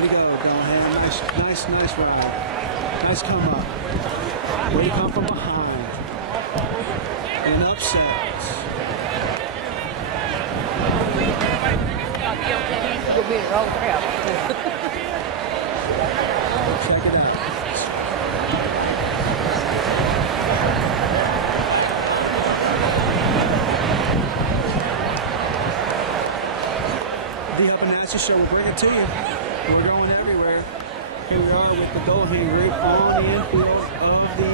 Way to go, Donahue. Nice ride. Nice come up. Way to come from behind. And upset. Check it out. The Up and Nasty Show will bring it to you. We're going everywhere. Here we are with the Dullahan Group on the infield of the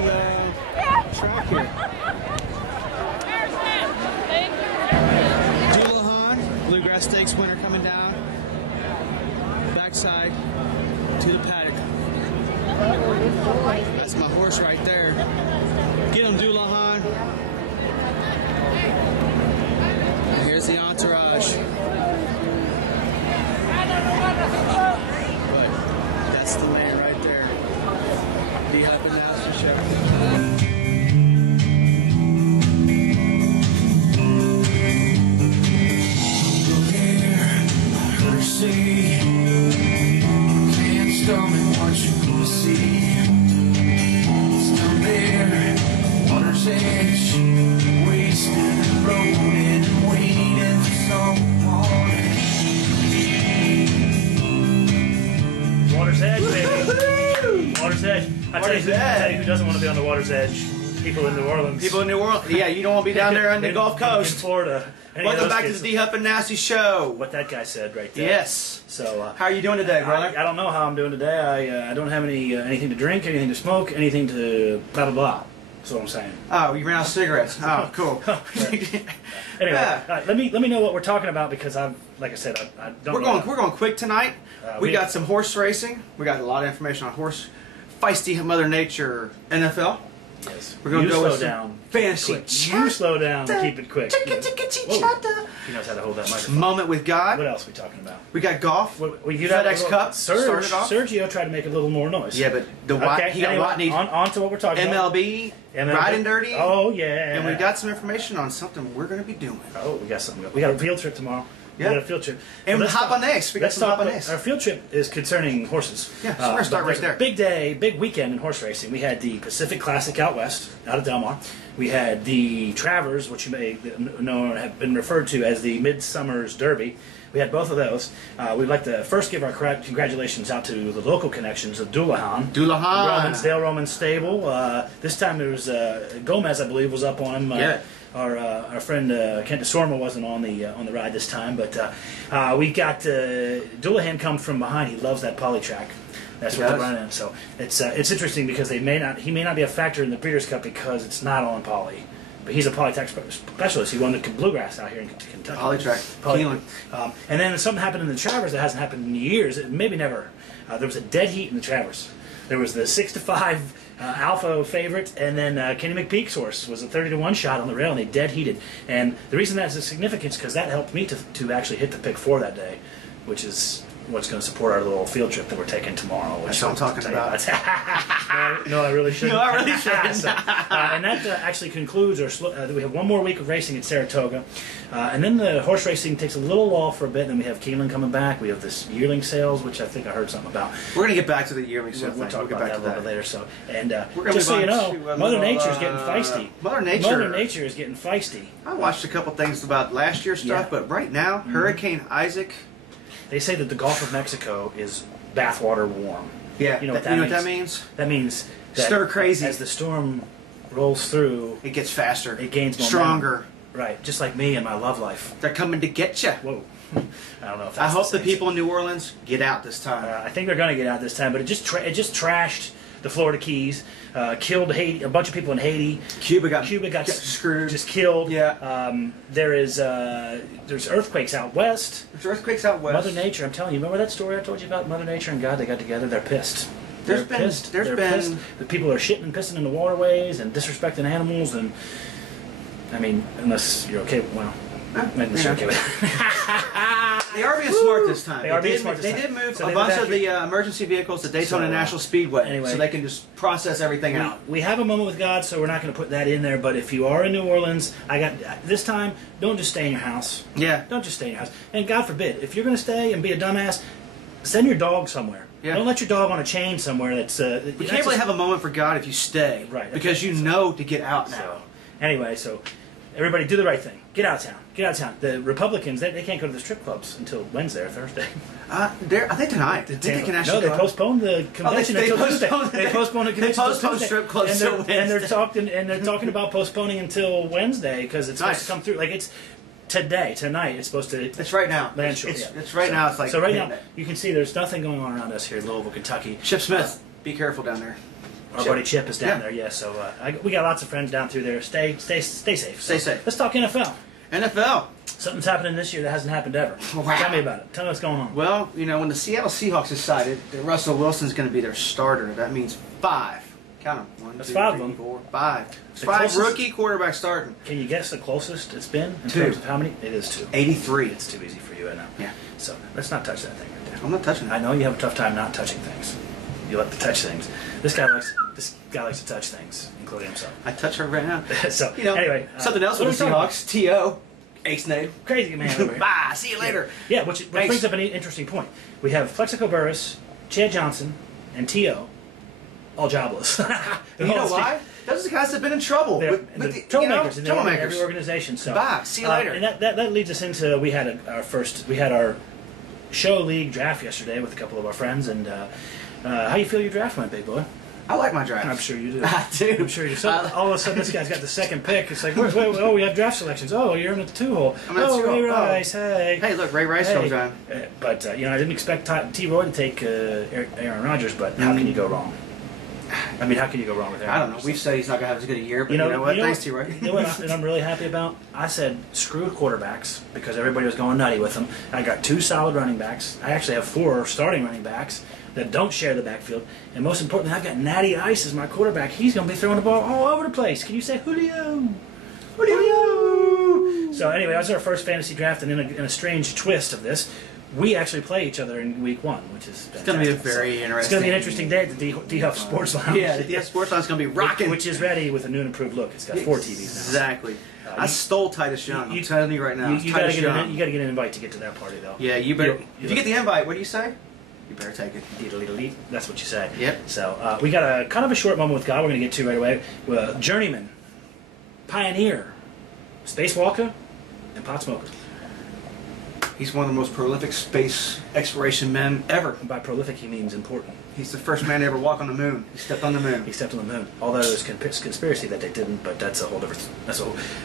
track here. Dullahan, Bluegrass Stakes winner coming down. Backside to the paddock. That's my horse right there. Get him, Dullahan. Here's the entourage. But that's the lane right there. The Up and Nasty Show. Can't stomach what you're gonna see. It's down there, water's edge, wasted and broken and waiting for someone. Water's Edge, baby. Water's Edge. I tell you who doesn't want to be on the Water's Edge? People in New Orleans. People in New Orleans. Yeah, you don't want to be down there on the Gulf Coast. In Florida. Welcome back to the D Up and Nasty Show. What that guy said right there. Yes. So, how are you doing today, brother? I don't know how I'm doing today. I don't have anything to drink, anything to smoke, anything to blah blah blah. That's what I'm saying. Oh, you ran out of cigarettes. Oh, cool. Anyway, Yeah. let me know what we're talking about because like I said, I don't. We're going quick tonight. We got some horse racing. We got a lot of information on horse. Feisty Mother Nature NFL. Yes. We're going to go slow with down. Fantasy. You slow down and keep it quick. He He knows how to hold that microphone. Moment with God. What else are we talking about? We got golf. FedEx Cup started off. Sergio tried to make a little more noise. Yeah, but he got Watney. On to what we're talking about. MLB, Riding Dirty. Oh, yeah. And we got some information on something we're going to be doing. Oh, we got something. We got a field trip tomorrow. Yeah. We got a field trip. And let's hop on this. We got some hop on this. Our field trip is concerning horses. Yeah, so we're going to start right there. Big day, big weekend in horse racing. We had the Pacific Classic out west, out of Del Mar. We had the Travers, which you may know have been referred to as the Midsummer's Derby. We had both of those. We'd like to first give our congratulations out to the local connections of Dullahan. Dale Roman Stable. This time there was Gomez, I believe, was up on him. Yeah. Our friend Kent DeSorma wasn't on the ride this time, but we got Dullahan come from behind. He loves that poly track. That's what they're running. So it's interesting because he may not be a factor in the Breeders' Cup because it's not on poly. But he's a polytrack specialist. He won the Bluegrass out here in Kentucky. Polytrack. Keelan. And then something happened in the Travers that hasn't happened in years. Maybe never. There was a dead heat in the Travers. There was the 6-5 Alpha favorite, and then Kenny McPeak's horse was a 30-1 shot on the rail, and they dead heated. And the reason that's of significance because that helped me to actually hit the pick 4 that day, which is what's going to support our little field trip that we're taking tomorrow. That's what I'm talking about. No, I really shouldn't. No, I really shouldn't. So, and that actually concludes our. We have one more week of racing at Saratoga, and then the horse racing takes a little lull for a bit. And then we have Keelan coming back. We have this yearling sales, which I think I heard something about. We're going to get back to the yearling sales. We'll talk about that a little bit later. So, and we're just so you know, Mother Nature is getting feisty. Mother Nature is getting feisty. I watched a couple things about last year's stuff, but right now, Hurricane Isaac. They say that the Gulf of Mexico is bathwater warm. Yeah, you know what that means? That means that stir crazy. As the storm rolls through, it gets faster. It gains momentum. Stronger. Right, just like me and my love life. They're coming to get you. Whoa. I don't know if that's I hope the people in New Orleans get out this time. I think they're going to get out this time, but it just trashed the Florida Keys, killed Haiti, a bunch of people in Haiti. Cuba got screwed, just killed. Yeah. There's earthquakes out west. There's earthquakes out west. Mother Nature, I'm telling you. Remember that story I told you about Mother Nature and God? They got together. They're pissed. They're pissed. The people are shitting and pissing in the waterways and disrespecting animals. And I mean, unless you're okay. Well, maybe you're okay with it. They are being smart this time. They are being smart this time. They did move a bunch of the emergency vehicles to Daytona National Speedway, anyway, so they can just process everything out. We have a moment with God, so we're not going to put that in there. But if you are in New Orleans, this time, don't just stay in your house. Yeah. Don't just stay in your house. And God forbid, if you're going to stay and be a dumbass, send your dog somewhere. Yeah. Don't let your dog on a chain somewhere that's... We can't really have a moment for God if you stay. Right. Because you know to get out now. So, anyway, so everybody do the right thing. Get out of town. Get out of town. The Republicans, they can't go to the strip clubs until Wednesday or Thursday. I think tonight. They can actually no, they postponed the convention until Tuesday. They postponed the convention until Tuesday. strip clubs and till they're talking about postponing until Wednesday because it's supposed to come through. Like it's tonight. It's supposed to. It's right now. It's right now. It's like so. Right now, you can see there's nothing going on around us here in Louisville, Kentucky. Chip Smith, be careful down there. Our buddy Chip is down there. Yeah. So we got lots of friends down through there. Stay safe. Stay safe. Let's talk NFL. NFL. Something's happening this year that hasn't happened ever. Wow. Tell me about it. Tell me what's going on. Well, when the Seattle Seahawks decided that Russell Wilson's going to be their starter, that means 5. Count them. 1, That's 2, 5 of 3, them. 4, 5. It's The 5 closest- rookie quarterbacks starting. Can you guess the closest it's been in 2. terms of how many? It is 2. 83. It's too easy for you, I know. Yeah. So let's not touch that thing right there. I'm not touching I that. know you have a tough time not touching things. You like to touch things. This guy likes to touch things, including himself. I touch her right now. So Anyway, something else what with the are we talking Seahawks. T.O. Ace name. about? Crazy man over here. Bye. See you later. Yeah, which Thanks. brings up an interesting point. We have Plexico Burris, Chad Johnson, and T.O. all jobless. And you know why? Those are the guys that have been in trouble. They're with the the troublemakers in troublemakers. every organization. So Bye. See you later. And that leads us into we had our show league draft yesterday with a couple of our friends. And how you feel your draft went, big boy? I like my draft. I'm sure you do. I do. I'm sure you do. So all of a sudden, this guy's got the second pick. It's like, wait, oh, we have draft selections. Oh, you're in the 2-hole. I'm in the Oh, 2-hole. Ray Rice, hey. Hey, look, Ray Rice comes on. But I didn't expect T. Roy to take Aaron Rodgers. But how can you go wrong? I mean, how can you go wrong with Aaron I don't know. Rodgers? We've said he's not going to have as good a year, but you know what? Thanks, T. Roy. You know what and I'm really happy about? I said, screw quarterbacks, because everybody was going nutty with them. I got 2 solid running backs. I actually have 4 starting running backs that don't share the backfield. And most importantly, I've got Natty Ice as my quarterback. He's going to be throwing the ball all over the place. Can you say Julio? Julio! So anyway, that was our first fantasy draft, and in a strange twist of this, we actually play each other in week 1, which is fantastic. It's going to be a very interesting. It's going to be an interesting day at the D-Huff Sports Lounge. Yeah, the DF Sports Lounge is going to be rocking. Which is ready with a new and improved look. It's got 4 TVs now. Exactly. I stole Titus Young. I'm telling you right now. You got to Titus Young. get an invite to get to that party, though. Yeah, you better. If you get the invite, what do you say? You better take it. Deedle-deedle-dee. That's what you say. Yep. So we got a kind of a short moment with God we're going to get to right away. Journeyman, Pioneer, Spacewalker, and Pot Smoker. He's one of the most prolific space exploration men ever. And by prolific, he means important. He's the first man to ever walk on the moon. He stepped on the moon. He stepped on the moon. Although there's conspiracy that they didn't, but that's a whole different.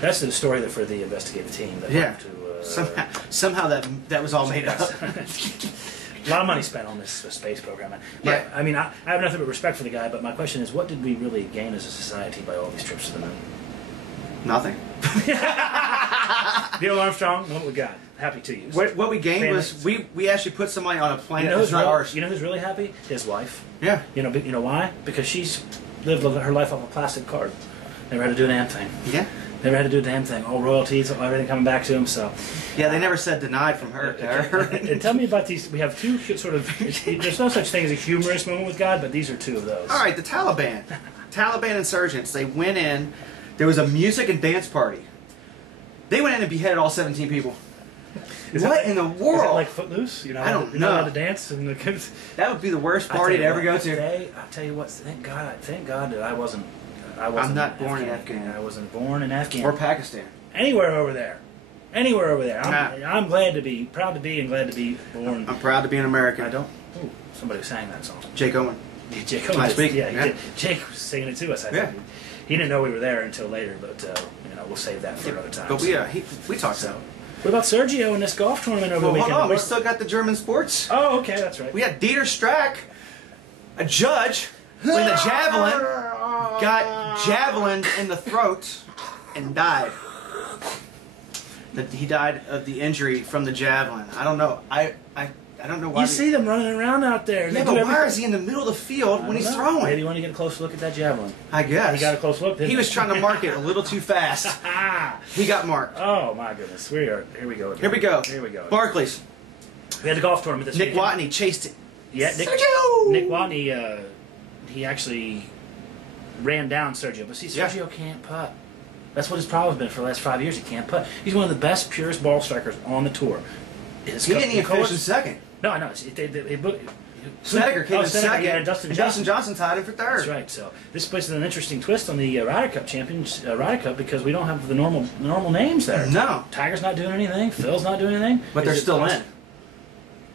That's the story for the investigative team. That Yeah. went to, Somehow that was all made up. A lot of money spent on this space program. Yeah. I mean, I have nothing but respect for the guy, but my question is, what did we really gain as a society by all these trips to the moon? Nothing. Neil Armstrong, what we got? Happy to you. What we gained was we actually put somebody on a planet that's not ours. You know who's really happy? His wife. Yeah. You know why? Because she's lived her life off a plastic card. Never had to do a damn thing. Yeah. Never had to do a damn thing. All royalties, everything coming back to him. So. Yeah, they never said denied from her to her. And tell me about these. We have 2 sort of. There's no such thing as a humorous moment with God, but these are 2 of those. All right, the Taliban. Taliban insurgents. They went in. There was a music and dance party. They went in and beheaded all 17 people. What in the world? Is it like Footloose? I don't You're not allowed know. to dance and the kids. That would be the worst party to ever go to. I'll tell you what. Thank God that I wasn't. I'm not born in Afghanistan. I wasn't born in Afghanistan. Or Pakistan. Anywhere over there. Anywhere over there. Nah. I'm glad to be, proud to be, and glad to be born. I'm proud to be an American. I don't. Ooh, somebody sang that song. Jake Owen. Yeah, Jake Owen Last did. week, Yeah, he yeah. did. Jake was singing it to us. I Yeah. think. He didn't know we were there until later, but we'll save that for another time. But we talked So, so. what about Sergio in this golf tournament over Well, the hold weekend? on. We still got the German sports. Oh, okay, that's right. We had Dieter Strack, a judge, when the javelin got javelined in the throat and died. He died of the injury from the javelin. I don't know. I don't know why. You see them running around out there. and Yeah, they do but why everything. is he in the middle of the field when he's Maybe throwing? you want to get a close look at that javelin. I guess. He got a close look. Didn't He was trying to mark it a little too fast. Ah! He got marked. Oh my goodness. Here we go. Here we go. Here we go. Barclays. We had the golf tournament this Nick weekend. Watney chased it. Yeah, Sergio! Nick Watney, he actually ran down Sergio. But see, Yeah. Sergio can't putt. That's what his problem's been for the last 5 years. He can't putt. He's one of the best, purest ball strikers on the tour. He didn't even finish in second. No, I know. They booked. Snedeker came in second, yeah, and Dustin Johnson tied him for third. That's right. So this places an interesting twist on the Ryder Cup because we don't have the normal names there. No. Tiger's not doing anything. Phil's not doing anything. But they're still in.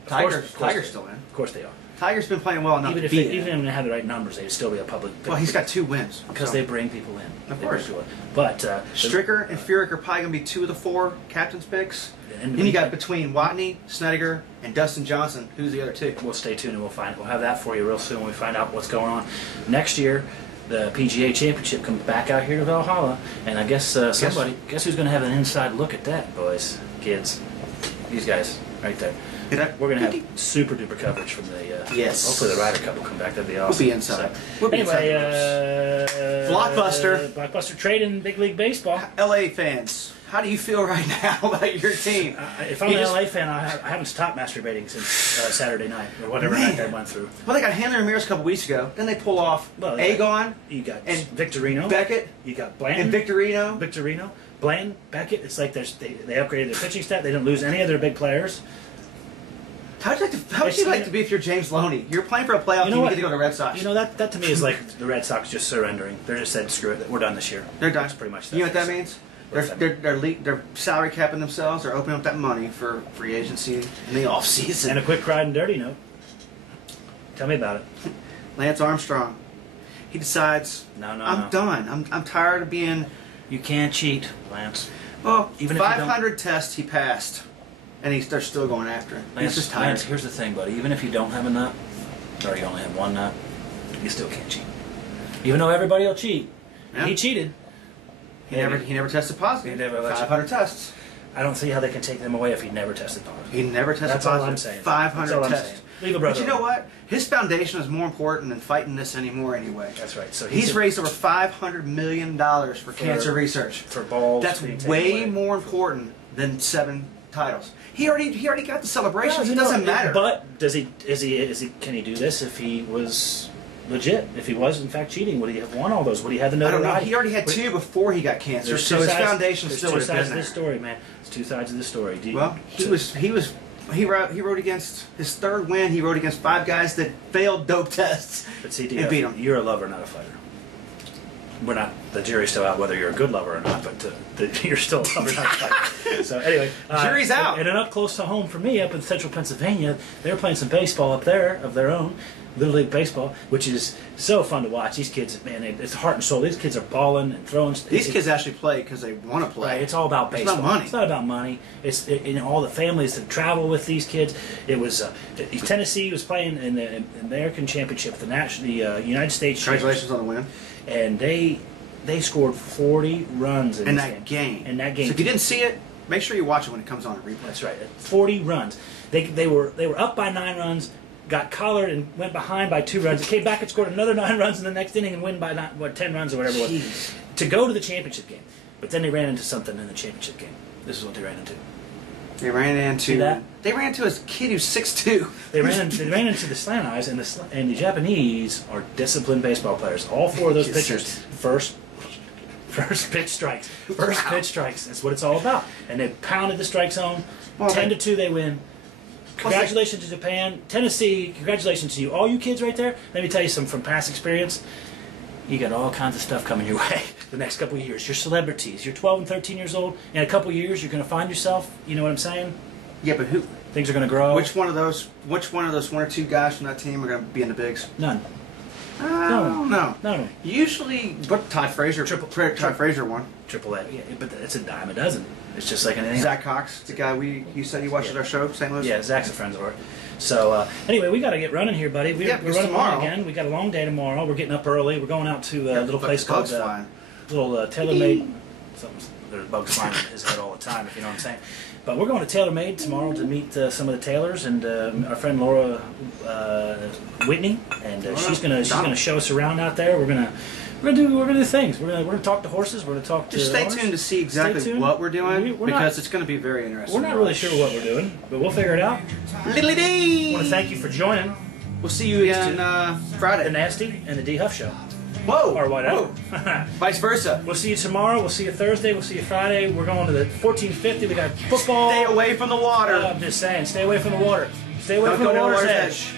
Tiger's still in. Of course they are. Tiger's been playing well enough Even to if be they have the right numbers, they'd still be a public. Well, he's got 2 wins. Because they bring people in. Of course. But Stricker and Furyk are probably going to be 2 of the 4 captain's picks. And then you got between Watney, Snedeker, and Dustin Johnson. Who's the other 2? We'll stay tuned and we'll have that for you real soon when we find out what's going on. Next year, the PGA Championship comes back out here to Valhalla, and I guess guess who's going to have an inside look at that, boys, kids, these guys right there. We're going to have super duper coverage from the. Yes. Hopefully the Ryder Cup will come back. That'd be awesome. We'll be inside. So, We'll be anyway, Blockbuster trade in big league baseball. LA fans, how do you feel right now about your team? If I'm an LA fan, I haven't stopped masturbating since Saturday night or whatever night I went through. Well, they got Hanley Ramirez a couple weeks ago. Then they pull off Agon. You got and Victorino. Beckett. You got Blanton. And Victorino. Blanton, Beckett. It's like they upgraded their pitching staff. They didn't lose any of their big players. How would you like to be if you're James Loney? You're playing for a playoff team. You get to go to the Red Sox. You know that to me is like the Red Sox just surrendering. They're just said screw it. We're done this year. They're done. That's pretty much. You know what that means? They're salary capping themselves. They're opening up that money for free agency in the off season. And a quick riding dirty note. Tell me about it. Lance Armstrong. He decides. I'm done. I'm tired of being. You can't cheat, Lance. Well, even 500 tests he passed, and they're still going after him. He's just tired. Lance, here's the thing, buddy. Even if you don't have a nut, or you only have one nut, you still can't cheat. Even though everybody will cheat, he cheated. He never tested positive. He never 500 tests. I don't see how they can take them away if he never tested positive. He never tested That's positive. All I'm saying. 500 tests. Leave a brother. But you know what? His foundation is more important than fighting this anymore anyway. That's right. So he's raised over $500 million for cancer research. For balls. That's way more important than 7 titles. He already got the celebration. It doesn't matter. But can he do this if he was legit? If he was in fact cheating, would he have won all those? Would he have the notoriety? I don't know. He already had 2 before he got cancer, so his foundation still would have been there. There's 2 sides to this story, man. There's 2 sides of the story. He rode against his 3rd win. He rode against 5 guys that failed dope tests. But see, and beat him. You're a lover, not a fighter. We're not. The jury's still out whether you're a good lover or not, but you're still a lover, not a fighter. So anyway, jury's out. And up close to home for me, up in central Pennsylvania, they were playing some baseball up there of their own. Little League Baseball, which is so fun to watch. These kids, man, it's heart and soul. These kids are balling and throwing. These kids actually play because they want to play. Right, it's all about baseball. It's not money. It's not about money. It's all the families that travel with these kids. It was Tennessee was playing in the American Championship, the United States. Congratulations on the win. And they scored 40 runs in that game. In that game. So if you didn't see it, make sure you watch it when it comes on a replay. That's right. 40 runs. They were up by 9 runs. Got collared and went behind by 2 runs. It came back and scored another 9 runs in the next inning and win by 10 runs or whatever it was to go to the championship game. But then they ran into something in the championship game. This is what they ran into. They ran into a kid who's 6'2". They ran into the slant eyes, and the Japanese are disciplined baseball players. All 4 of those pitchers first pitch strikes. First pitch strikes. That's what it's all about. And they pounded the strike zone. 10-2 they win. Congratulations to Japan. Tennessee, congratulations to you. All you kids right there, let me tell you something from past experience. You got all kinds of stuff coming your way the next couple of years. You're celebrities. You're 12 and 13 years old. In a couple of years, you're going to find yourself. You know what I'm saying? Yeah, but who? Things are going to grow. Which one of those 1 or 2 guys from that team are going to be in the bigs? None. No. Usually, but Todd Frazier. Todd Frazier won. Triple A. Yeah, but it's a dime a dozen. It's just like anything. Zach Cox, the guy you said you watched our show, St. Louis. Yeah, Zach's a friend of ours. So anyway, we got to get running here, buddy. We're running tomorrow again. We got a long day tomorrow. We're getting up early. We're going out to a little place called little TaylorMade. There's bugs flying in his head all the time, if you know what I'm saying. But we're going to TaylorMade tomorrow to meet some of the tailors and our friend Laura Whitney, and she's gonna show us around out there. We're gonna do things. We're gonna talk to horses. We're gonna talk to. Just stay tuned to see exactly what we're doing because it's going to be very interesting. We're not really sure what we're doing, but we'll figure it out. Liddly-dee! I want to thank you for joining. We'll see you again Friday. The Nasty and the D Huff Show. Whoa! or whatever. Whoa. Vice versa. We'll see you tomorrow. We'll see you Thursday. We'll see you Friday. We're going to the 1450. We got football. Stay away from the water. I'm just saying, stay away from the water. Stay away Don't from go the to the water's water's edge.